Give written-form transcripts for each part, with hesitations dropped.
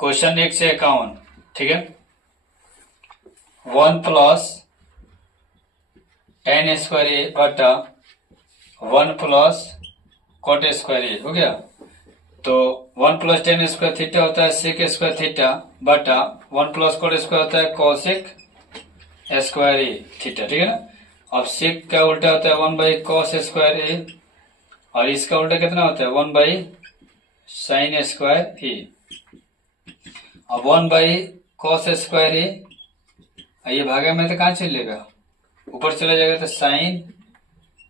Question 151, ठीक है। 1 plus tan square ए बटा 1 प्लस कॉट स्क्वायर ए हो गया। तो 1 प्लस tan स्क्वायर थीटा होता है सेक स्क्वायर थीटा बटा 1 प्लस कॉट स्क्वायर होता है कॉसेक स्क्वायर ए थीटा, ठीक है ना। अब सेक का उल्टा होता है 1 बाई कॉस स्क्वायर ए और इसका उल्टा कितना होता है 1 बाई साइन स्क्वायर ए। अब 1 बाई कॉस स्क्वायर ए, ये भागा में तो कहाँ चलेगा, ऊपर चला जाएगा तो साइन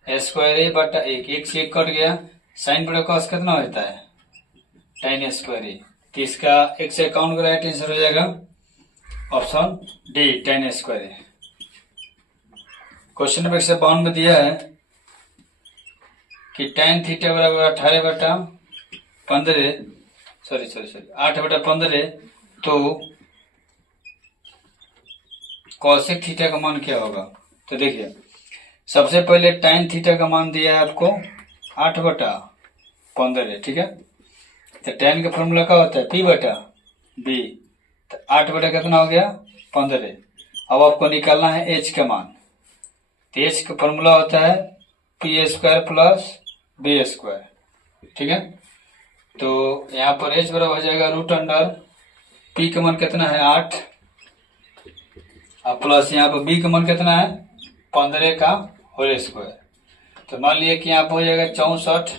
स्क्वायर ए बटा एक से एक कट गया। साइन बटा कॉस कितना होता है tan स्क्वायर ए। तो इसका एक से काउंट का राइट आंसर हो जाएगा ऑप्शन डी tan स्क्वायर ए। क्वेश्चन नंबर 152 में दिया है कि tan थीटा बराबर 18 बटा 15 8 बटा 15 तो कॉसेक थीटा का मान क्या होगा। तो देखिए सबसे पहले tan थीटा का मान दिया है आपको 8 बटा 15, ठीक है। तो tan का फॉर्मूला क्या होता है p बटा b। तो 8 बटा कितना हो गया 15। अब आपको निकालना है h का मान। तो h का फॉर्मूला होता है p square plus b square, ठीक है। तो यहाँ पर h बराबर हो जाएगा रूट अंडर p का मान कितना है 8 और प्लस यहाँ पर b का मान कितना है 15 का होल स्क्वायर। तो मान लिया कि यहाँ पर हो जाएगा 64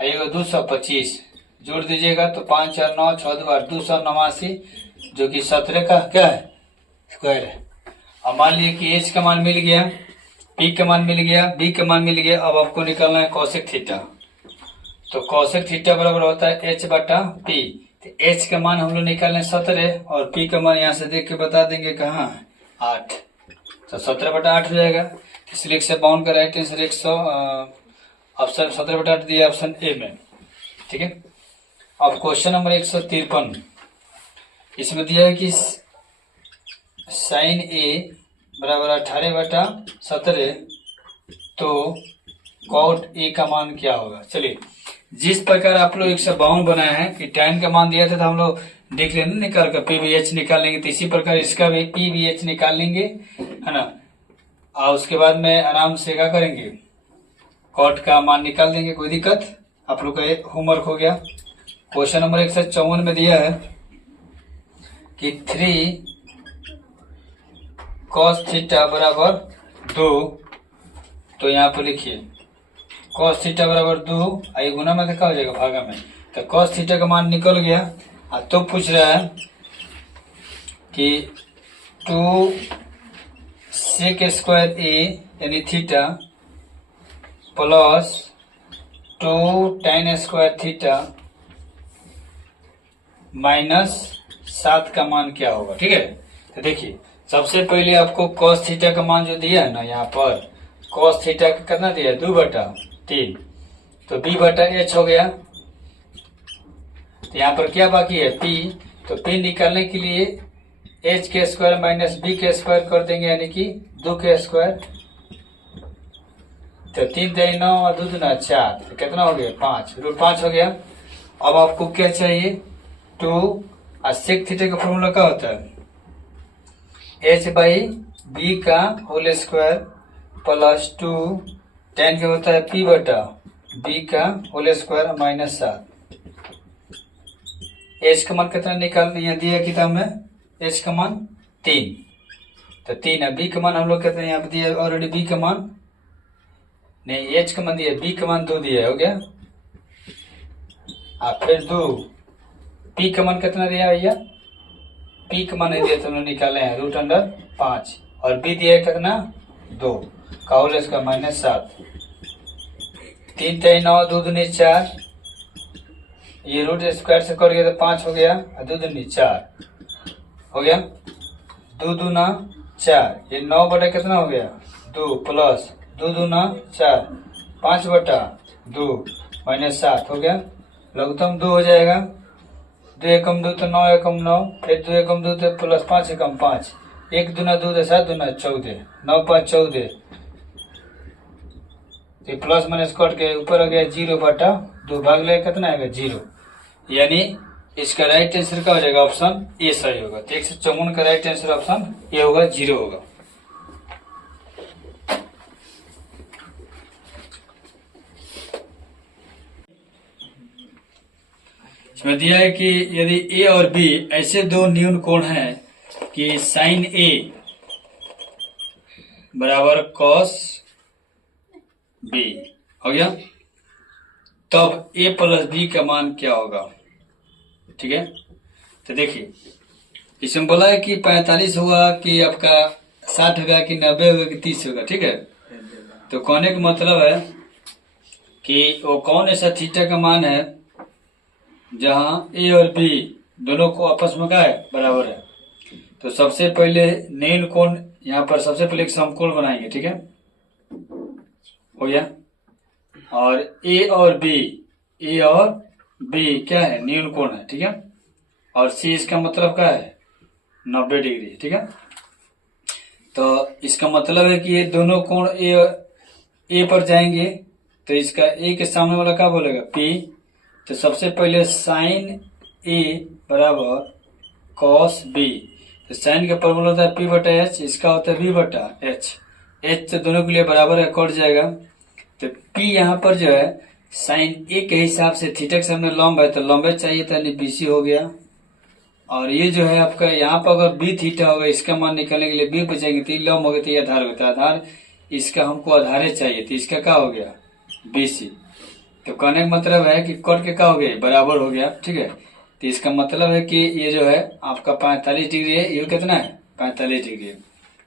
आएगा 225, जोड़ दीजिएगा तो 5 4 9 6 2 289 जो कि 17 का क्या है स्क्वायर है। अब मान लिया कि h का मान मिल गया, p का मान मिल गया, b का मान मिल गया। अब आपको निकालना है कॉसेक थीटा। तो कॉसेक थीटा बराबर होता है h बटा p। तो h का मान हम लोग निकालें 17 और p का मान यहाँ से देख के बता देंगे कहाँ 8। तो 17 बटा 8 हो जाएगा। इसलिए 152 का राइट आंसर 100 ऑप्शन 17 बटा 8 दिया ऑप्शन ए में, ठीक है। अब क्वेश्चन नंबर 153 इसमें दिया है कि साइन ए बराबर 18 बटा 17 तो कॉट ए का मान क्या होगा। चलिए जिस प्रकार आप लोग 152 बनाए हैं कि tan का मान दिया था तो हम लोग देख लेना निकाल कर PVH निकाल लेंगे। तो इसी प्रकार इसका भी PVH निकाल लेंगे, है ना। और उसके बाद में आराम से क्या करेंगे कॉट का मान निकाल देंगे, कोई दिक्कत। आप लोग का होमवर्क हो गया। क्वेश्चन नंबर 154 में दिया है कि 3 cos थीटा बराबर 2। तो यहाँ पर लिखिए cos थीटा बराबर 2 आई गुना में क्या हो जाएगा भागा में। तो cos थीटा का मान निकल गया। तो पूछ रहा है कि 2 सेक स्क्वायर ए यानी theta plus 2 tan square theta minus 7 का मान क्या होगा, ठीक है। तो देखिए सबसे पहले आपको cos थीटा का मान जो दिया है ना, यहाँ पर cos थीटा का कितना दिया है 2 बटा 3। तो b बटा h हो गया। तो यहाँ पर क्या बाकी है p। तो p निकालने के लिए h के स्क्वायर माइनस b के स्क्वायर कर देंगे यानी कि 2 के स्क्वायर। तो 3 3 9 और 2 2 4 तो कितना हो गया 5, रूट 5 हो गया। अब आपको क्या चाहिए 2 और सेक थीटा का फॉर्मूला क्या होता है h बाई b का होल स्क्वायर प्लस 2 tan क्या होता है p बटा b का होल स्क्वायर माइनस 7। h का मान कितना निकालना यहाँ दिया किताब में, h का मान 3। तो 3 है। b का मान हम लोग कहते हैं यहाँ पे दिया ऑलरेडी b का मान नहीं, h का मान दिया, b का मान 2 दिया हो गया। फिर 2 p का मान कितना दिया भैया, p का मान नहीं दिया तो हम लोग निकाले हैं रूट अंडर 5 और b दिया है कितना 2 का होल स्क्वायर माइनस 7। 3 3 9 2 2 4 ये रूट स्क्वायर से कर गया तो 5 हो गया और 2 2 4 हो गया। 2 2 4 ये 9 बटा कितना हो गया 2 प्लस 2 2 4 5 बटा 2 माइनस 7 हो गया। लघुत्तम 2 हो जाएगा। 2 एकम 2 तो 9 एकम 9 फिर 2 एकम 2 तो प्लस 5 एकम 5 1 दूना 2 7 दूना 14 9 5 14 तो प्लस माइनस कट के ऊपर हो गया 0 बटा 2 भाग ले कितना आएगा 0। यानी इसका राइट आंसर क्या हो जाएगा, ऑप्शन ए सही होगा। तो 154 का राइट आंसर ऑप्शन ए होगा, 0 होगा। इसमें दिया है कि यदि ए और बी ऐसे दो न्यून कोण हैं कि साइन ए बराबर कॉस बी हो गया, तब ए प्लस बी का मान क्या होगा। ठीक है, तो देखिए इसमें बोला है कि 45 होगा कि आपका 60 होगा कि 90 होगा कि 30 होगा। ठीक है, तो कहने का मतलब है कि वो कौन ऐसा थीटा का मान है जहां ए और बी दोनों को आपस में क्या है, बराबर है। तो सबसे पहले न्यून कोण, यहाँ पर सबसे पहले एक समकोण बनाएंगे। ठीक है, हो गया। और ए और बी क्या है, न्यून कोण है। ठीक है, और सी इसका मतलब क्या है, 90 डिग्री। ठीक है, तो इसका मतलब है कि ये दोनों कोण ए पर जाएंगे, तो इसका ए के सामने वाला क्या बोलेगा, पी। तो सबसे पहले साइन ए बराबर कॉस बी, तो साइन का फॉर्मूला होता है पी बटा एच, इसका होता है बी बटा एच। एच तो दोनों के लिए बराबर है, कट जाएगा। तो पी यहाँ पर जो है साइन ए के हिसाब से थीटा के सामने लंब है, तो लंबे चाहिए था, बीसी हो गया। और ये जो है आपका यहाँ पर अगर बी थीटा होगा, इसका मान निकालने के लिए बी बचेंगे, तो लंब हो गया, तो ये आधार होता है। आधार इसका हमको आधारे चाहिए, तो इसका क्या हो गया, बीसी। तो कहने का मतलब है कि कट के क्या हो गया, बराबर हो गया। ठीक है, तो इसका मतलब है कि ये जो है आपका 45 डिग्री है, ये कितना है, 45 डिग्री है।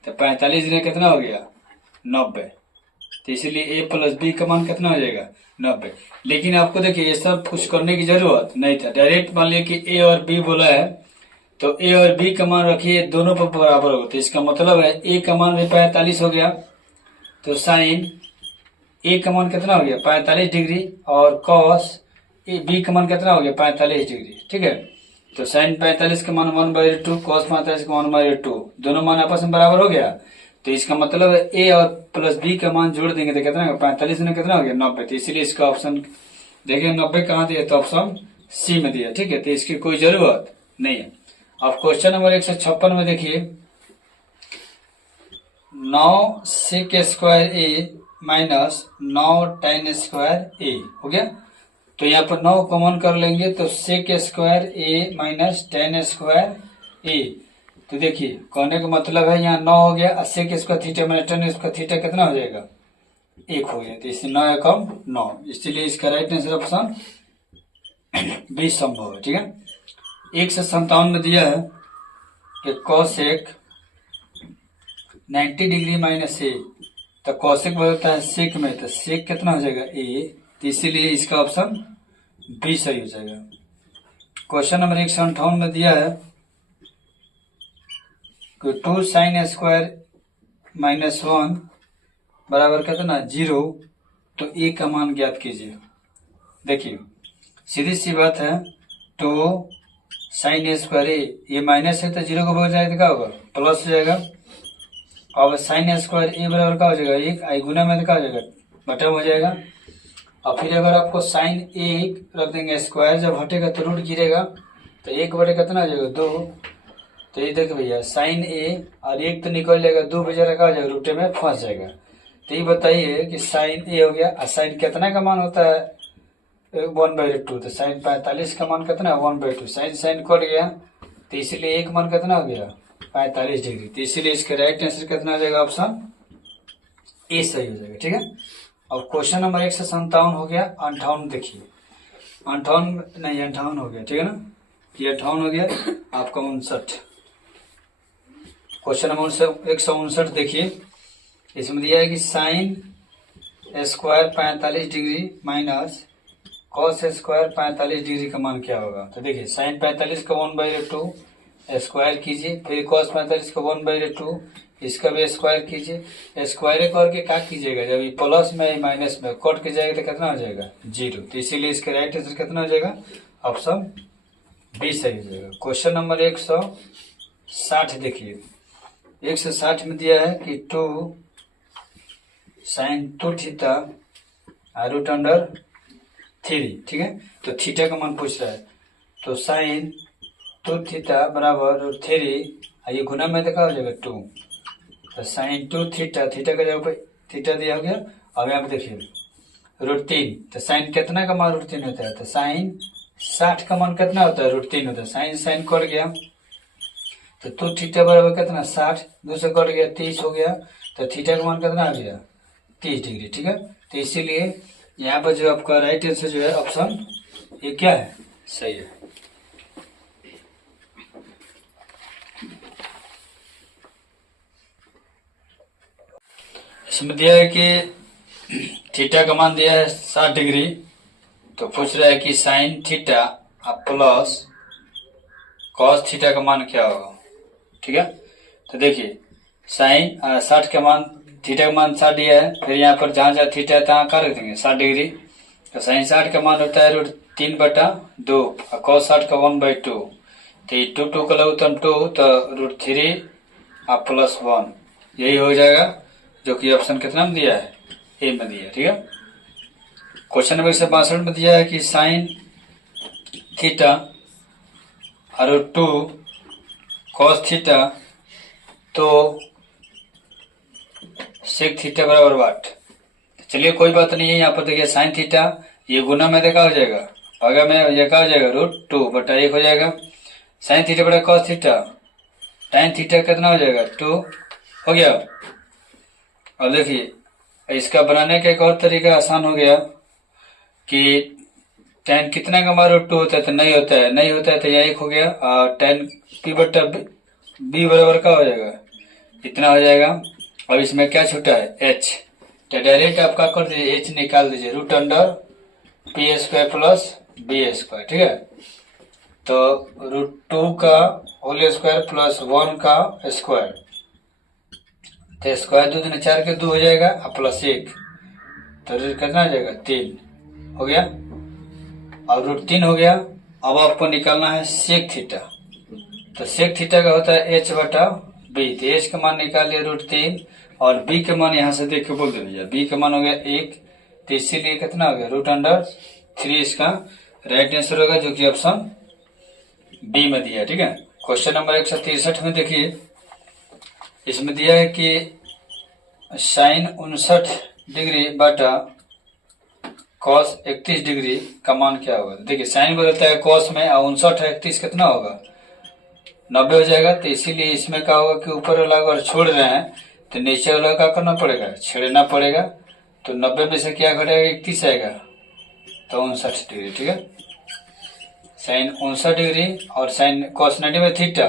तो 45 डिग्री कितना हो गया, 90। तो इसीलिए ए प्लस बी का मान कितना हो जाएगा, 90। लेकिन आपको देखिए ये सब कुछ करने की जरूरत नहीं था, डायरेक्ट मान लिया कि ए और बी बोला है, तो ए और बी का मान रखिए, दोनों पर बराबर होगा। तो इसका मतलब है ए का मान भी 45 हो गया, तो साइन ए का मान कितना हो गया, 45 डिग्री, और कॉस ए बी का मान कितना हो गया, 45 डिग्री। ठीक है, तो साइन 45 का मान 1/2, कॉस 45 का मान 1/2, दोनों मान आपस में बराबर हो गया। तो इसका मतलब है ए और प्लस बी का मान जोड़ देंगे तो कितना होगा, 45 में कितना हो गया, 90। तो इसीलिए इसका ऑप्शन देखिए 90 कहाँ दिया, तो ऑप्शन सी में दिया। ठीक है, तो इसकी कोई जरूरत नहीं है। अब क्वेश्चन नंबर 156 में देखिए, 9 सेक स्क्वायर ए माइनस 9 tan स्क्वायर ए हो गया। तो यहाँ पर 9 कॉमन कर लेंगे, तो सेक स्क्वायर ए माइनस tan स्क्वायर ए। तो देखिए कहने का मतलब है यहाँ 9 हो गया, और sec square theta minus tan square theta कितना हो जाएगा, 1 हो गया। तो इससे 9 एकम 9, इसलिए इसका राइट आंसर ऑप्शन बी संभव है। ठीक है, 157 में दिया है कि कॉसेक 90 डिग्री माइनस ए, तो कॉसेक बदलता है सेक में, तो सेक कितना हो जाएगा, ए। तो इसीलिए इसका ऑप्शन बी सही हो जाएगा। क्वेश्चन नंबर 158 में दिया है कि 2 साइन स्क्वायर माइनस 1 बराबर कितना, 0। तो ए का मान ज्ञात कीजिए। देखिए सीधी सी बात है, 2 साइन स्क्वायर ए, ये माइनस है तो 0 को बदल जाएगा तो क्या होगा, प्लस हो जाएगा। अब साइन स्क्वायर ए बराबर क्या हो जाएगा, 1, आई गुना में तो क्या हो जाएगा, बटा हो जाएगा। और फिर अगर आपको साइन ए रख देंगे स्क्वायर, जब हटेगा तो रूट गिरेगा, तो 1 बटे कितना हो जाएगा, 2। तो ये देखो भैया साइन ए और 1 तो निकल जाएगा, 2 बेचारा क्या हो जाएगा, रूटे में फंस जाएगा। तो ये बताइए कि साइन ए हो गया, और साइन कितना का मान होता है, 1/2। तो साइन 45 का मान कितना है, 1/2। साइन साइन कट गया, तो इसलिए एक मान कितना हो गया, 45 डिग्री। तो इसीलिए इसका राइट आंसर कितना हो जाएगा, ऑप्शन ए सही हो जाएगा। ठीक है, अब क्वेश्चन नंबर 157 हो गया। 58 देखिए, 58 नहीं 58 हो गया, ठीक है ना, ये 58 हो गया आपका 59। क्वेश्चन नंबर 159 देखिए, इसमें दिया है कि sine square 45 degree minus cos square 45 degree का मान क्या होगा। तो देखिए साइन 45 का 1/2 स्क्वायर कीजिए, फिर कॉस 45 का 1/2, इसका भी स्क्वायर कीजिए। स्क्वायर करके क्या कीजिएगा, जब ये प्लस में माइनस में कट के जाएगा तो कितना हो जाएगा, 0। तो इसीलिए इसका राइट आंसर कितना हो जाएगा, ऑप्शन बी सही हो जाएगा। क्वेश्चन नंबर 160 देखिए, 160 में दिया है कि 2 साइन 2 थीटा √3। ठीक है, तो थीटा का मान पूछ रहा है, तो साइन 2 थीटा बराबर √3, ये गुना में देखा हो जाएगा 2, तो साइन 2 थीटा, थीटा का जगह पे थीटा दिया हो गया। अब यहाँ पे देखिए √3, तो साइन कितना का मान √3 होता है, तो साइन 60 का मान कितना होता है, √3 होता है। साइन साइन कट गया, तो 2 थीटा बराबर कितना 60, 2 से कट गया 30 हो गया, तो थीटा का मान कितना आ गया 30 डिग्री। ठीक है, तो इसीलिए यहाँ पर जो आपका राइट आंसर जो है ऑप्शन ये क्या है, सही है। इसमें दिया है कि थीटा का मान दिया है 60 डिग्री, तो पूछ रहा है कि sine theta plus cos theta का मान क्या होगा। ठीक है, तो देखिए साइन 60 का मान, थीटा का मान 60 दिया है, फिर यहाँ पर जहां जहां थीटा है तहाँ क्या रख देंगे 60 डिग्री, तो साइन 60 का मान होता है √3/2 और कॉस 60 का 1/2, तो ये 2 का लघुत्तम 2, तो √3 और +1 यही हो जाएगा, जो कि ऑप्शन कितना में दिया है, ए में दिया है। ठीक है, क्वेश्चन नंबर 162 में दिया है कि साइन थीटा और 2 कॉस थीटा, तो सेक थीटा बराबर वाट। चलिए कोई बात नहीं है, यहाँ पर देखिए साइन थीटा ये गुना में देखा हो जाएगा, भागा में ये क्या हो जाएगा √2/1 हो जाएगा। साइन थीटा बटा कॉस थीटा, टाइन थीटा कितना हो जाएगा 2 हो गया। और देखिए इसका बनाने का एक और तरीका आसान हो गया कि tan कितना का मान √2 होता है, तो नहीं होता है, नहीं होता है तो यह 1 हो गया, और tan p/b बराबर का हो जाएगा इतना हो जाएगा। अब इसमें क्या छूटा है h, तो डायरेक्ट आप क्या कर दीजिए h निकाल दीजिए √p² + b²। ठीक है, तो √2 का होल स्क्वायर प्लस 1 का स्क्वायर, तो स्क्वायर 2 दूनी 4 के 2 हो जाएगा और +1, तो कितना हो जाएगा 3 हो गया, और √3 हो गया। अब आपको निकालना है सेक थीटा, तो सेक थीटा का होता है h/b, तो h का मान निकाल लिया √3 और b का मान यहाँ से देख के बोल दे भैया, b का मान हो गया 1, तो इसीलिए कितना हो गया √3 इसका राइट आंसर होगा, जो कि ऑप्शन बी में दिया है। ठीक है, क्वेश्चन नंबर 163 में देखिए, इसमें दिया है कि साइन 59 डिग्री बटा कॉस 31 डिग्री का मान क्या होगा। देखिए साइन बदलता है कॉस में, और 59 है 31 कितना होगा 90 हो जाएगा, तो इसीलिए इसमें क्या होगा कि ऊपर वाला अगर छोड़ रहे हैं तो नीचे वाला का करना पड़ेगा, छेड़ना पड़ेगा, तो 90 में से क्या घटेगा 31 आएगा, तो 59 डिग्री। ठीक है, साइन 59 डिग्री और साइन कॉस 90 में थीटा,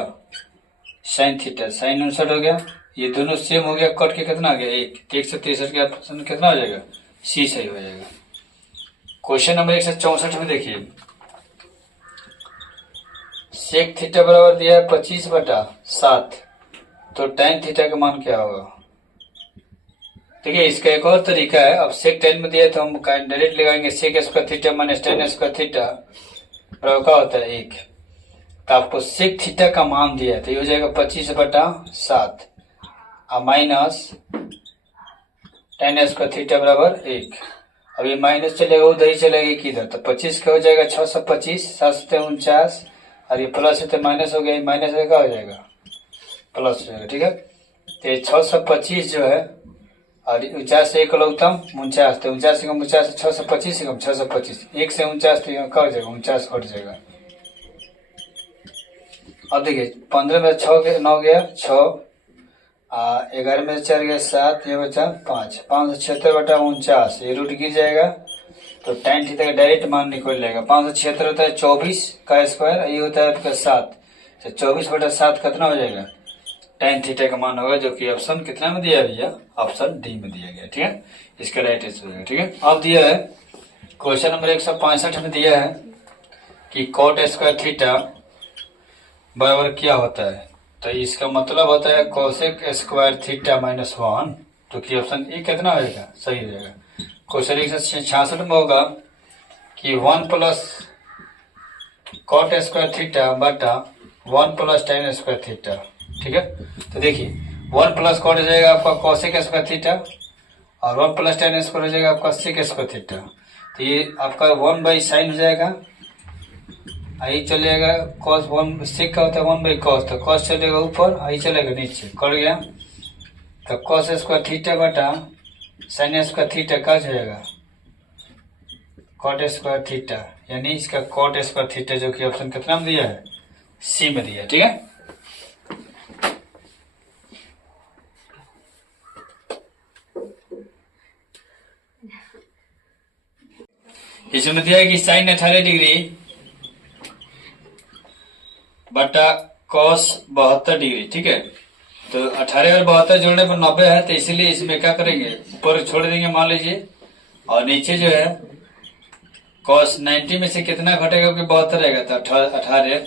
साइन थीटा साइन 59 हो गया, ये दोनों सेम हो गया, कट के कितना आ गया 1, तो 163 का ऑप्शन कितना हो जाएगा सी सही हो जाएगा। क्वेश्चन नंबर 164 में देखिए, सेक थीटा बराबर दिया है 25/7, तो tan थीटा का मान क्या होगा। देखिए इसका एक और तरीका है, अब सेक tan में दिया है तो हम डायरेक्ट लगाएंगे sec square theta minus tan square theta बराबर क्या होता है 1, तो आपको सेक थीटा का मान दिया है, तो ये हो जाएगा 25/7 और माइनस tan स्क्वायर थीटा बराबर 1। अब ये माइनस चलेगा उधर ही चलेगा किधर, तो 25 का हो जाएगा 625, 749, और ये प्लस है तो माइनस हो गया, माइनस क्या हो जाएगा प्लस हो जाएगा। ठीक है, तो ये 625 जो है, और 49 से 1 लघुत्तम 49, तो 49 से 49 625 से 625, 1 से 49 तो क्या हो जाएगा 49 कट जाएगा। अब देखिए 15 में 6 9 गया 6, 11 में 4 गया 7, ये बचा 5, 576/49, ये रूट गिर जाएगा, तो tan थीटा का डायरेक्ट मान निकल जाएगा। 576 होता है 24 का स्क्वायर, ये होता है आपका 7, तो 24/7 कितना हो जाएगा tan थीटा का मान होगा, जो कि ऑप्शन कितना में दिया भैया ऑप्शन डी में दिया गया। ठीक है, इसका राइट आंसर हो जाएगा। ठीक है, अब दिया है क्वेश्चन नंबर 165 में दिया है कि कॉट स्क्वायर थीटा बराबर क्या होता है, तो इसका मतलब होता है कोसेक स्क्वायर थीटा -1, तो कि ऑप्शन ए कितना होगा सही हो जाएगा। क्वेश्चन 166 में होगा कि 1 प्लस कॉट स्क्वायर थीटा बटा 1 प्लस tan स्क्वायर थीटा। ठीक है, तो देखिए 1 प्लस कॉट हो जाएगा आपका कोसेक स्क्वायर थीटा, और 1 प्लस tan स्क्वायर हो जाएगा आपका सेक स्क्वायर थीटा, तो ये आपका 1/sin हो जाएगा, आई चलेगा कॉस वन, सेक का होता है 1/cos, तो कॉस चलेगा ऊपर, आई चलेगा नीचे, कट गया। तो कॉस स्क्वायर थीटा बटा साइन स्क्वायर थीटा का जाएगा कॉट स्क्वायर थीटा, यानी इसका कॉट स्क्वायर थीटा, जो कि ऑप्शन कितना में दिया है, सी में दिया है। ठीक है, इसमें दिया है कि साइन 18 डिग्री बटा कॉस 72 डिग्री। ठीक है, तो 18 और 72 जोड़ने पर 90 है, तो इसीलिए इसमें क्या करेंगे, ऊपर छोड़ देंगे मान लीजिए, और नीचे जो है कॉस 90 में से कितना घटेगा, क्योंकि 72 रहेगा, तो 18,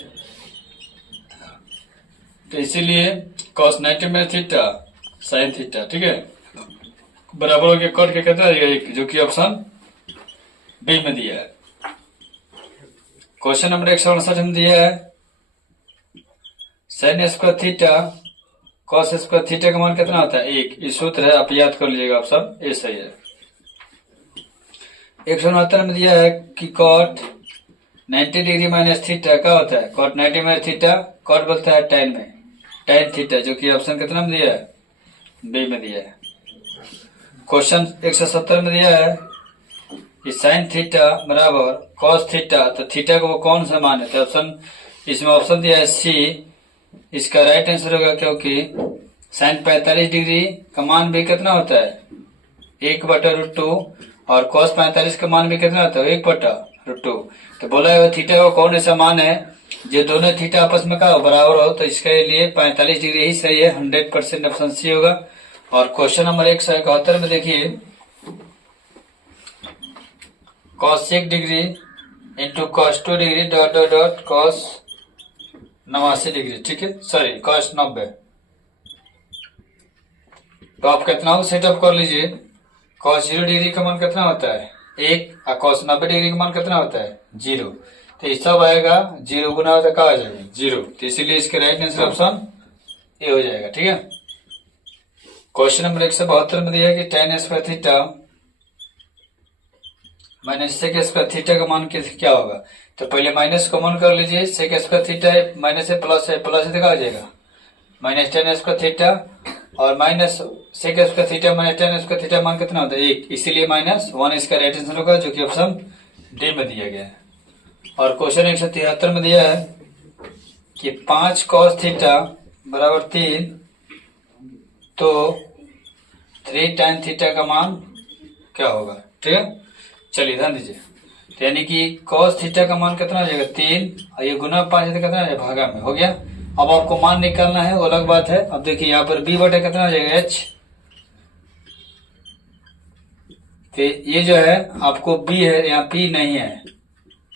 तो इसीलिए कॉस 90 में थीटा साइन थीटा। ठीक है, बराबर हो गया कट के कितना देगा 1, जो कि ऑप्शन बी में दिया है। क्वेश्चन नंबर 159 में दिया है sine square theta cos square theta का मान कितना होता है 1, ये सूत्र है, आप याद कर लीजिएगा, ऑप्शन ए सही है। 169 में दिया है कि कॉट 90 डिग्री माइनस थीटा क्या होता है, कॉट 90 माइनस थीटा कॉट बोलता है tan में, tan थीटा, जो कि ऑप्शन कितना में दिया है, बी में दिया है। क्वेश्चन 170 में दिया है कि साइन थीटा बराबर कॉस थीटा, तो थीटा को वो कौन सा मान है, तो ऑप्शन इसमें ऑप्शन दिया है सी, इसका राइट आंसर होगा, क्योंकि साइन 45 डिग्री का मान भी कितना होता है 1/√2, और कॉस 45 का मान भी कितना होता है 1/√2। तो बोला है थीटा को कौन ऐसा मान है जो दोनों थीटा आपस में का बराबर हो, तो इसके लिए 45 डिग्री ही सही है, 100% ऑप्शन सी होगा। और क्वेश्चन नंबर 171 में देखिए cos 6 degree into cos 2 degree dot dot dot cos 89 degree. ठीक है, सॉरी cos 90। तो आप कितना हो सेटअप कर लीजिए, cos 0 डिग्री का मान कितना होता है 1, और cos 90 डिग्री का मान कितना होता है 0, तो ये सब आएगा 0 गुना होता है क्या आ जाएगा 0, तो इसीलिए इसके राइट आंसर ऑप्शन ए हो जाएगा। ठीक है, क्वेश्चन नंबर 172 में दिया है कि tan square theta minus sec square theta का मान क्या होगा, तो पहले माइनस कॉमन कर लीजिए, सेक स्क्वायर थीटा माइनस है प्लस है, प्लस है तो आ जाएगा माइनस tan स्क्वायर थीटा, और minus sec square theta minus tan square theta मान कितना होता है 1, इसीलिए -1 इसका राइट आंसर होगा, जो कि ऑप्शन डी में दिया गया है। और क्वेश्चन 173 में दिया है कि 5 cos थीटा बराबर 3, तो 3 tan थीटा का मान क्या होगा। ठीक है, चलिए ध्यान दीजिए, तो यानी कि cos थीटा का मान कितना हो जाएगा 3, और ये गुना 5 है तो कितना हो जाएगा भागा में, हो गया। अब आपको मान निकालना है, वो अलग बात है। अब देखिए यहाँ पर b बटे कितना हो जाएगा h, तो ये जो है आपको b है, यहाँ p नहीं है,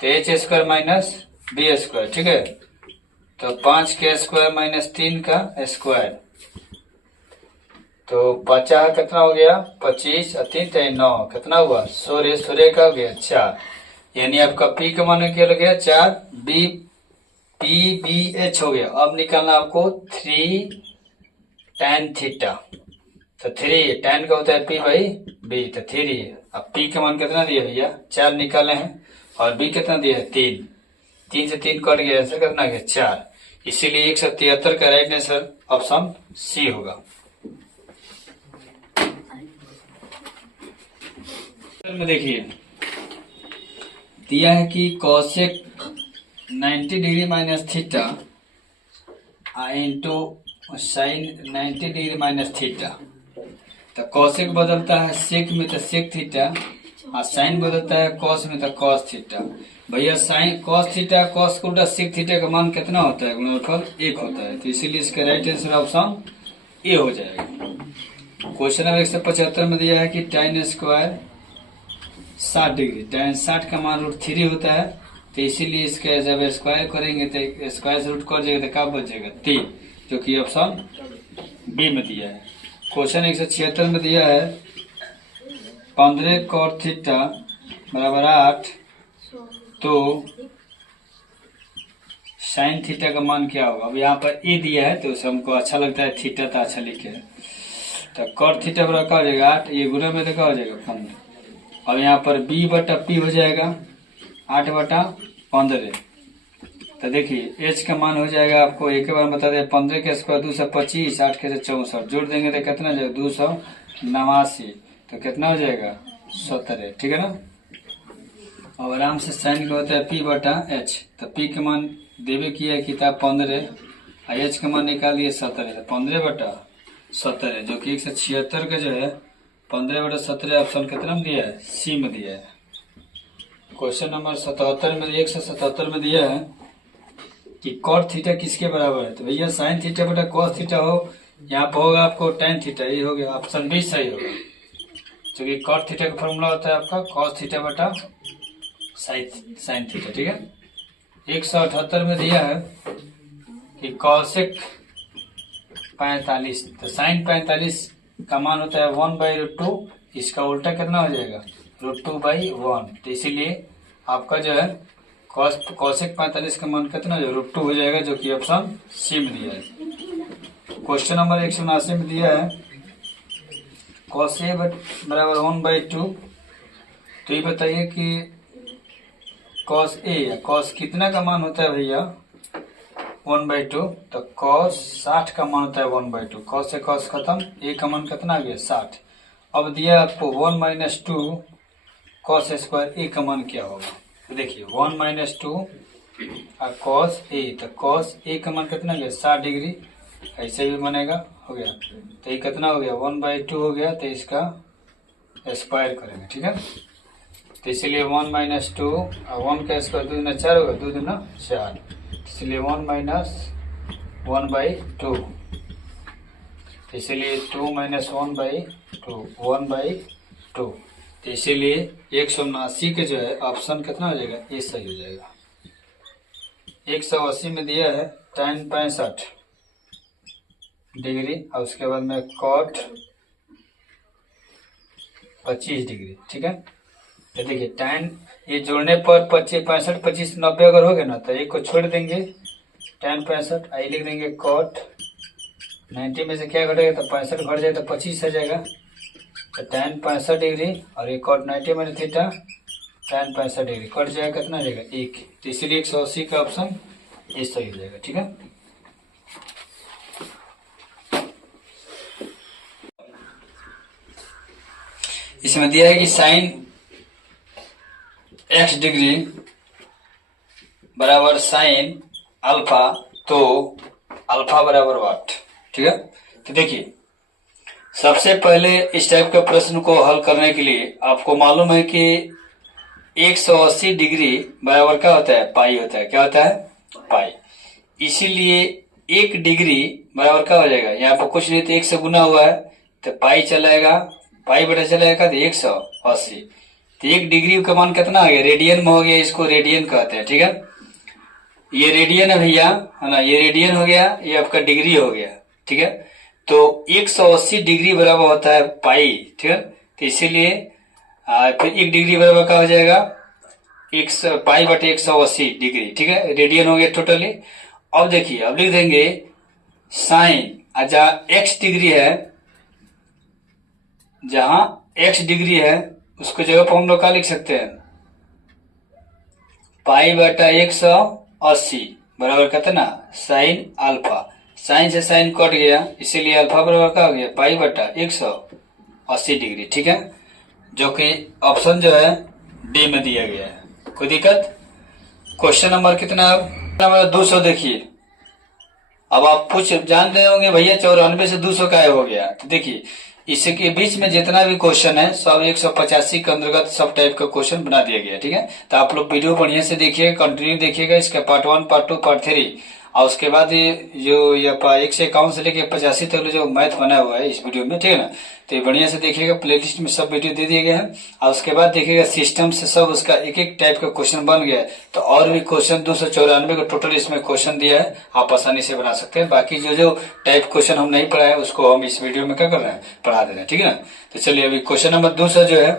तो h square minus b square. ठीक है, तो 5 के स्क्वायर माइनस 3 का स्क्वायर, तो 50 कितना हो गया 25 और 3 9, कितना हुआ 16 का हो गया 4, यानी आपका p का मान क्या लग गया 4, b p b h हो गया। अब निकालना आपको 3 tan थीटा, तो 3 tan का होता है p/b, तो 3, अब p का मान कितना दिया भैया 4 निकाले हैं, और b कितना दिया है 3, 3 से 3 कट गया, आंसर कितना गया 4, इसीलिए 173 का राइट आंसर ऑप्शन सी होगा। में देखिए दिया है कि cosec 90 degree minus theta into sine 90 degree minus theta, तो cosec बदलता है sec में तो sec थीटा, और साइन बदलता है cos में तो cos थीटा। भैया साइन cos थीटा cos को उल्टा sec थीटा का मान कितना होता है, गुणनफल 1 होता है, तो इसीलिए इसका राइट आंसर ऑप्शन ए हो जाएगा। क्वेश्चन नंबर 175 में दिया है कि tan स्क्वायर 60 डिग्री, tan 60 का मान √3 होता है, तो इसीलिए इसके जब स्क्वायर करेंगे तो स्क्वायर से रूट कर जाएगा तो क्या बच जाएगा 3, जो कि ऑप्शन बी में दिया है। क्वेश्चन 176 में दिया है 15 cot थीटा बराबर 8, तो साइन थीटा का मान क्या होगा। अब यहाँ पर ए दिया है तो हमको अच्छा लगता है थीटा, तो अच्छा लिखे है, तो cot थीटा बराबर क्या हो जाएगा 8, ये गुना में तो क्या हो जाएगा 15, अब यहाँ पर b/p हो जाएगा 8/15, तो देखिए एच का मान हो जाएगा आपको एक बार बता दें 15 के स्क्वायर 225, 8 के 64 जोड़ देंगे तो कितना हो जाएगा 289, तो कितना हो जाएगा 17, ठीक है ना। और आराम से साइन का होता है पी बटा एच, तो पी के मान देवे किया है किताब 15 और एच का मान निकाल दिए 17, तो 15 बटा 17 जो कि 176 का जो है 15 बटा 17 ऑप्शन कितना में दिया है, सी में दिया है। क्वेश्चन नंबर 77 में 177 में दिया है कि कॉट थीटा किसके बराबर है, तो भैया साइन थीटा बटा कॉस थीटा हो, यहाँ पर होगा आपको टेन थीटा, ये हो गया ऑप्शन बी सही होगा, क्योंकि कॉट थीटा का फॉर्मूला होता है आपका कॉस थीटा बटा साइन थीटा, ठीक है। 178 में दिया है कि कॉसेक 45, तो साइन 45 का मान होता है 1/√2, इसका उल्टा कितना हो जाएगा √2/1, तो इसीलिए आपका जो है कॉसेक 45 का मान कितना जो √2 हो जाएगा, जो कि ऑप्शन सी में दिया है। क्वेश्चन नंबर 179 में दिया है कॉस ए बराबर 1/2, तो ये बताइए कि कॉस ए या कॉस कितना का मान होता है भैया 1/2, तो कॉस 60 का मान होता है 1/2, कॉस से कॉस खत्म, ए का मान कितना आ गया 60। अब दिया आपको 1 - 2 कॉस स्क्वायर ए का मान क्या होगा, तो देखिए 1 - 2 और कॉस ए, तो कॉस ए का मान कितना गया 60 डिग्री, ऐसे भी बनेगा, हो गया, तो ये कितना हो गया 1/2 हो गया, तो इसका स्क्वायर करेंगे, ठीक है। तो इसलिए 1 - 2 और 1 का स्क्वायर 2 दूना 4 होगा, 2 दूना 4, इसलिए 1 - 1/2, इसलिए 2 - 1/2 1/2, तो इसीलिए 179 के जो है ऑप्शन कितना हो जाएगा, ए सही हो जाएगा। 180 में दिया है tan 65 डिग्री और उसके बाद में कॉट 25 डिग्री, ठीक है। तो देखिए tan ये जोड़ने पर 65 25 90 अगर हो गया ना, तो एक को छोड़ देंगे tan 65, आई लिख देंगे कॉट 90 में से क्या घटेगा, तो 65 घट जाए तो 25 आ जाएगा, तो tan 65 डिग्री और ये कॉट 90 में थीटा tan 65 डिग्री कट जाएगा, कितना आ जाएगा 1, तो इसीलिए 180 का ऑप्शन ये सही हो जाएगा, ठीक है। इसमें दिया है कि साइन x डिग्री बराबर साइन अल्फा, तो अल्फा बराबर वाट, ठीक है। तो देखिए सबसे पहले इस टाइप के प्रश्न को हल करने के लिए आपको मालूम है कि 180 डिग्री बराबर क्या होता है, पाई होता है, क्या होता है पाई, इसीलिए 1 डिग्री बराबर क्या हो जाएगा, यहाँ पर कुछ नहीं तो 1 से गुना हुआ है, तो पाई चलाएगा, पाई बटा चलाएगा तो 180, तो 1 डिग्री का मान कितना आ गया, रेडियन में हो गया, इसको रेडियन कहते हैं, ठीक है। ये रेडियन है भैया, है ना, ये रेडियन हो गया, ये आपका डिग्री हो गया, ठीक है। तो 180 डिग्री बराबर होता है पाई, ठीक है, तो इसीलिए फिर 1 डिग्री बराबर क्या हो जाएगा पाई बटे 180 डिग्री, ठीक है, रेडियन हो गया टोटली। अब देखिए अब लिख देंगे साइन, जहाँ x डिग्री है, जहां x डिग्री है उसको जगह पर हम लोग क्या लिख सकते हैं, पाई बटा 180 बराबर कितना साइन अल्फा, साइन से साइन कट गया, इसीलिए अल्फा बराबर क्या हो गया पाई बटा 180 डिग्री, ठीक है, जो कि ऑप्शन जो है डी में दिया गया है। कोई दिक्कत। क्वेश्चन नंबर कितना है, नंबर 200 देखिए। अब आप कुछ जान रहे होंगे भैया 94 से 200 का हो गया, तो देखिए इसके बीच में जितना भी क्वेश्चन है सब 185 के अंतर्गत सब टाइप का क्वेश्चन बना दिया गया, ठीक है। तो आप लोग वीडियो बढ़िया से देखिएगा, कंटिन्यू देखिएगा, इसका पार्ट 1 पार्ट 2 पार्ट 3, और उसके बाद ये जो ये 1 से 51 से लेके 85 तक जो मैथ बना हुआ है इस वीडियो में, ठीक है ना, तो ये बढ़िया से देखिएगा, प्लेलिस्ट में सब वीडियो दे दिए गए हैं, और उसके बाद देखिएगा सिस्टम से सब उसका एक एक टाइप का क्वेश्चन बन गया है, तो और भी क्वेश्चन 294 का टोटल इसमें क्वेश्चन दिया है, आप आसानी से बना सकते हैं। बाकी जो जो टाइप क्वेश्चन हम नहीं पढ़ाए उसको हम इस वीडियो में क्या कर रहे हैं, पढ़ा दे रहे हैं, ठीक है ना। तो चलिए अभी क्वेश्चन नंबर 200 जो है,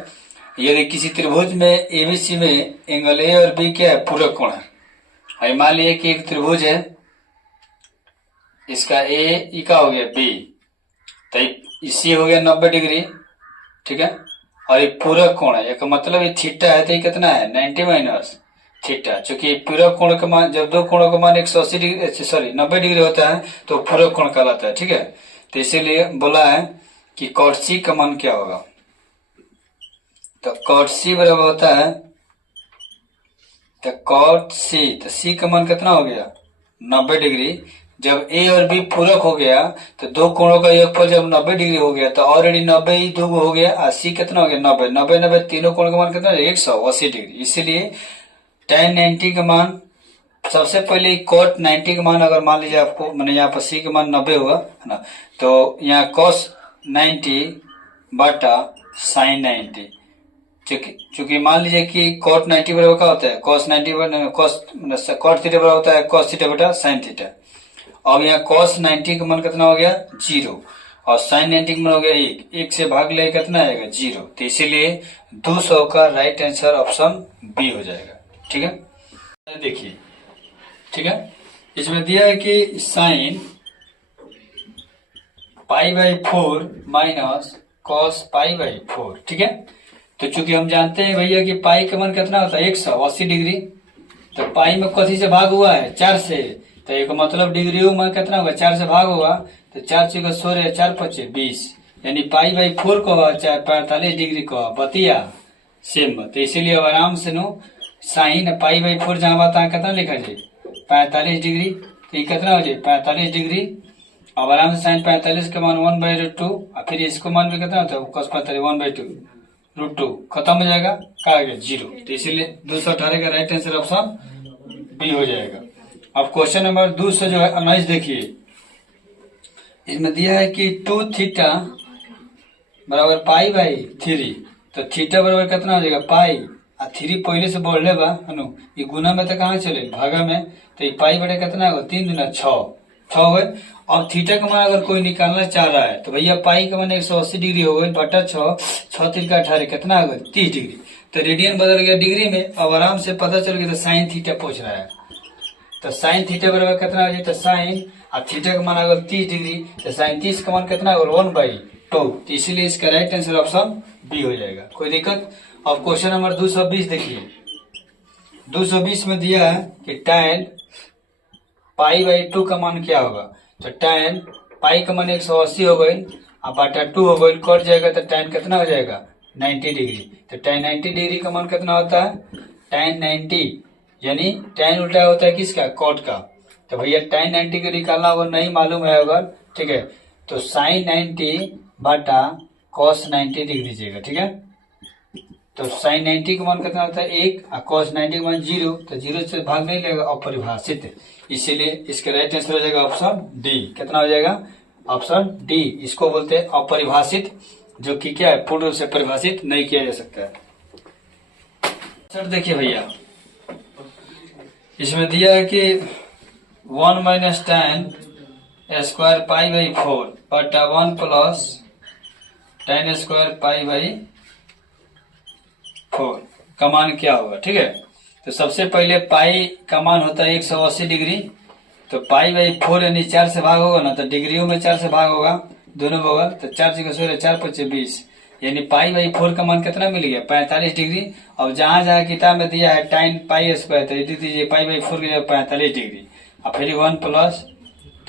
यदि किसी त्रिभुज में एबीसी में एंगल ए और बी क्या है, पूरक कोण है, मान लीजिए कि एक त्रिभुज है, इसका ए का हो गया बी, तो इसी हो गया 90 डिग्री, ठीक है, और एक पूरक कोण है, एक मतलब ये थीटा है, तो ये कितना है 90 माइनस, थीटा। चूंकि पूरक कोण का मान, जब दो कोणों का मान 180 डिग्री, सॉरी 90 डिग्री होता है तो पूरक कोण कहलाता है। ठीक है, तो इसीलिए बोला है कि कॉट सी का मान क्या होगा। तो कॉट सी बराबर होता है, तो कॉट सी, तो सी का मान कितना हो गया 90 डिग्री। जब ए और बी पूरक हो गया तो दो कोणों का योगफल जब 90 डिग्री हो गया तो ऑलरेडी 90 ही दो हो गया, और सी कितना हो गया 90, 90 90 तीनों कोणों का मान कितना 180 डिग्री। इसीलिए tan 90 का मान, सबसे पहले cot 90 का मान अगर मान लीजिए आपको, मैंने यहाँ पर सी का मान 90 होगा है ना, तो यहाँ cos 90 बटा sin 90। चूंकि मान लीजिए कि cot 90 बराबर क्या होता है, cos 90 cot थीटा बराबर होता है cos थीटा बटा sin थीटा। अब यहाँ cos 90 का मान कितना हो गया 0, और sin 90 का मान हो गया 1, 1 से भाग ले कितना आएगा 0। तो इसीलिए 200 का राइट आंसर ऑप्शन बी हो जाएगा। ठीक है, देखिए ठीक है, इसमें दिया है कि sin π/4 माइनस cos π/4। ठीक है, तो चूंकि हम जानते हैं भैया कि पाई का मान कितना होता है 180 डिग्री, तो पाई में कथी से भाग हुआ है 4 से, तो एक मतलब डिग्री में कितना होगा 4 से भाग होगा, तो 4 चौका 16, 4 पचे 20, यानी π/4 को चाहे 45 डिग्री को बतिया सेम। तो इसीलिए आराम से नो साइन π/4 जहाँ बात कितना लिखा जाए 45 डिग्री, तो ये कितना हो जाए 45 डिग्री। अब आराम से साइन 45 का मान 1/√2, और फिर इसको मान भी कितना होता है cos 45 1/2√2, खत्म हो जाएगा, क्या आ गया 0। तो इसीलिए 218 का राइट आंसर ऑप्शन बी हो जाएगा। अब क्वेश्चन नंबर 219 देखिए, इसमें दिया है कि 2 थीटा बराबर π/3, तो थीटा बराबर कितना हो जाएगा पाई, और 3 पहले से बढ़ ले बा हनु, ये गुना में तो कहाँ चले भागा में, तो ये पाई बटे कितना होगा 3 दूना 6 हो गए। और थीटा का मान अगर कोई निकालना चाह रहा है तो भैया पाई का मान 180 डिग्री हो गई बटा 6, 6 3 का 18 कितना होगा 30 डिग्री, तो रेडियन बदल गया डिग्री में। अब आराम से पता चल गया, तो साइन थीटा पूछ रहा है, तो साइन थीटा बराबर कितना हो जाए, तो साइन और थीटा का मान अगर 30 डिग्री, तो साइन 30 का मान कितना होगा 1/2, तो इसीलिए इसका राइट आंसर ऑप्शन बी हो जाएगा। कोई दिक्कत। अब क्वेश्चन नंबर 220 देखिए, 220 में दिया है कि tan π/2 का मान क्या होगा, तो tan पाई का मान 180 हो गई, अब बटा 2 हो गई, कट जाएगा, तो tan कितना हो जाएगा 90 डिग्री। तो tan 90 डिग्री का मान कितना होता है tan 90, यानी tan उल्टा होता है किसका cot का, तो भैया tan 90 को निकालना होगा, नहीं मालूम है अगर, ठीक है, तो sin 90 बटा cos 90 लिख दीजिएगा। ठीक है, तो sin 90 का मान कितना होता है 1, और cos 90 का मान 0, तो 0 से भाग नहीं लेगा, अपरिभाषित, इसीलिए इसका राइट आंसर हो जाएगा ऑप्शन डी। कितना हो जाएगा ऑप्शन डी, इसको बोलते हैं अपरिभाषित, जो कि क्या है पूर्ण रूप से परिभाषित नहीं किया जा सकता है। सर देखिए भैया, इसमें दिया है कि 1 माइनस tan स्क्वायर π/4 बटा 1 प्लस tan स्क्वायर π/4 का मान क्या होगा। ठीक है, तो सबसे पहले पाई का मान होता है 180 डिग्री, तो π/4 यानी 4 से भाग होगा ना, तो डिग्रियों में 4 से भाग होगा दोनों होगा, तो 4 चौका 16, 4 पचे 20, यानी π/4 का मान कितना मिल गया 45 डिग्री। अब जहां जहां किताब में दिया है tan पाई स्क्वायर, तो लिख दीजिए π/4 की जगह 45 डिग्री, और फिर 1 प्लस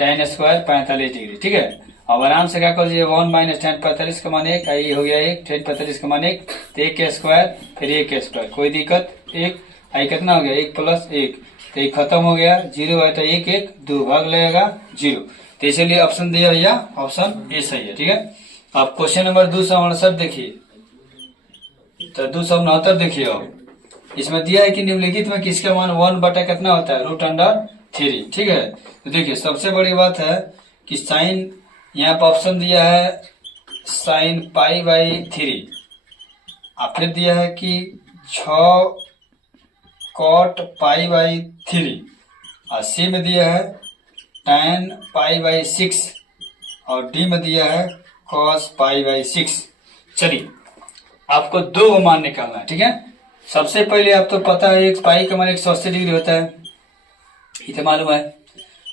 tan स्क्वायर 45 डिग्री। ठीक है, अब आराम से क्या कर दीजिए 1 माइनस tan 45 का मान 1, ये हो गया 1, tan 45 का मान 1, तो 1 का स्क्वायर फिर 1 का स्क्वायर, कोई दिक्कत, 1 आई कितना हो गया 1 प्लस 1, तो ये खत्म हो गया, 0 है तो 1 1 2 भाग लगेगा 0, तो इसलिए ऑप्शन दिया भैया ऑप्शन ए सही है। ठीक है, अब क्वेश्चन नंबर 259 देखिए, तो 269 देखिए, अब इसमें दिया है कि निम्नलिखित में किसका मान 1 बटा कितना होता है √3। ठीक है, तो देखिए सबसे बड़ी बात है कि साइन, यहाँ पर ऑप्शन दिया है साइन π/3, और फिर दिया है कि 6 cot π/3, और सी में दिया है tan π/6, और डी में दिया है cos π/6। चलिए आपको दो मान निकालना है। ठीक है, सबसे पहले आप तो पता है एक पाई का मान 180 डिग्री होता है, ये तो मालूम है।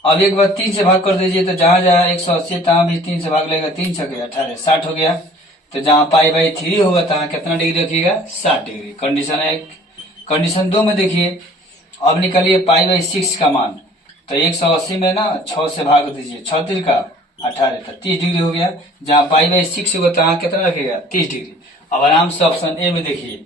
अब एक बार 3 से भाग कर दीजिए, तो जहां जहां 180 तहां भी 3 से भाग लेगा, 3 छके 18 60 हो गया, तो जहां π/3 होगा तहां कितना डिग्री रखिएगा 60 डिग्री। कंडीशन 1। कंडीशन 2 में देखिए अब निकालिए पाई बाई 6 का मान। तो 180 में ना 6 से भाग दीजिए, 6 3 का 18, तो 30 डिग्री हो गया। जहाँ पाई बाई 6 होगा तो यहाँ कितना रखेगा, 30 डिग्री। अब आराम से ऑप्शन ए में देखिए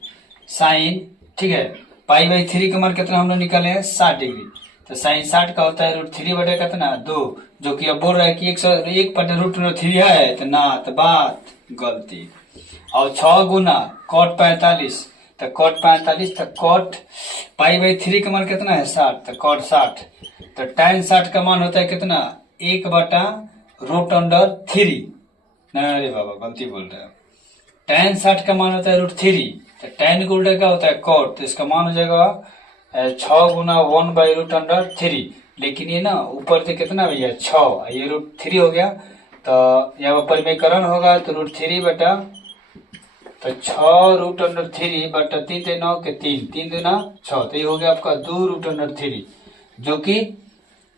साइन, ठीक है, पाई बाई 3 का मान कितना हम लोग निकाले हैं, 60 डिग्री। तो साइन 60 का होता है √3 बटे कितना, 2, जो कि अब बोल रहा है कि 101 बटे √3 है, तो ना, तो बात गलती। और 6 गुना कॉट 45, तो कॉट 45, तो कॉट पाई बाई 3 का मान कितना है, 60, तो कॉट 60। तो tan 60 का मान होता है कितना, 1 बटा √3। अरे बाबा गलती बोल रहे हैं। tan 60 का मान होता है √3, तो tan का उल्टा क्या होता है, कॉट, तो इसका मान हो जाएगा 6 गुना 1 बाई √3। लेकिन ये ना ऊपर से कितना भैया 6, ये √3 हो गया, तो यहाँ पर परिमेयकरण होगा तो √3 बटा, तो 6 √3 बटा 3 9 के 3, 3 दूना 6, तो ये हो गया आपका 2 √3, जो कि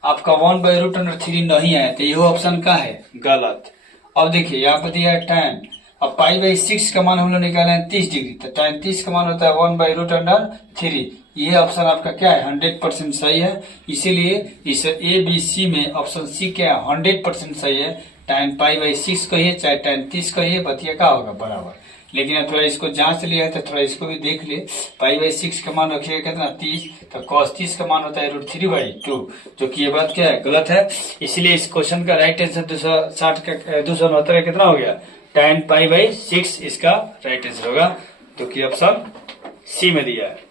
आपका 1 बाई √3 नहीं है, तो ये ऑप्शन का है गलत। अब देखिए यहाँ पर दिया है tan, अब पाई बाई 6 का मान हम लोग निकाले हैं 30 डिग्री, तो tan 30 का मान होता है 1 बाई √3। ये ऑप्शन आपका क्या है, 100% सही है। इसीलिए इस ए बी सी में ऑप्शन सी क्या है, 100% सही है। tan पाई बाई 6 कहिए चाहे tan 30 कहिए, बतिया क्या होगा, बराबर। लेकिन अब थोड़ा इसको जांच लिया है तो थोड़ा इसको भी देख ले। पाई बाई 6 का मान रखिएगा कितना, 30, तो cos 30 का मान होता है √3/2, जो कि ये बात क्या है, गलत है। इसलिए इस क्वेश्चन का राइट आंसर 269 का कितना हो गया, tan पाई बाई 6 इसका राइट आंसर होगा, जो कि ऑप्शन सी में दिया है।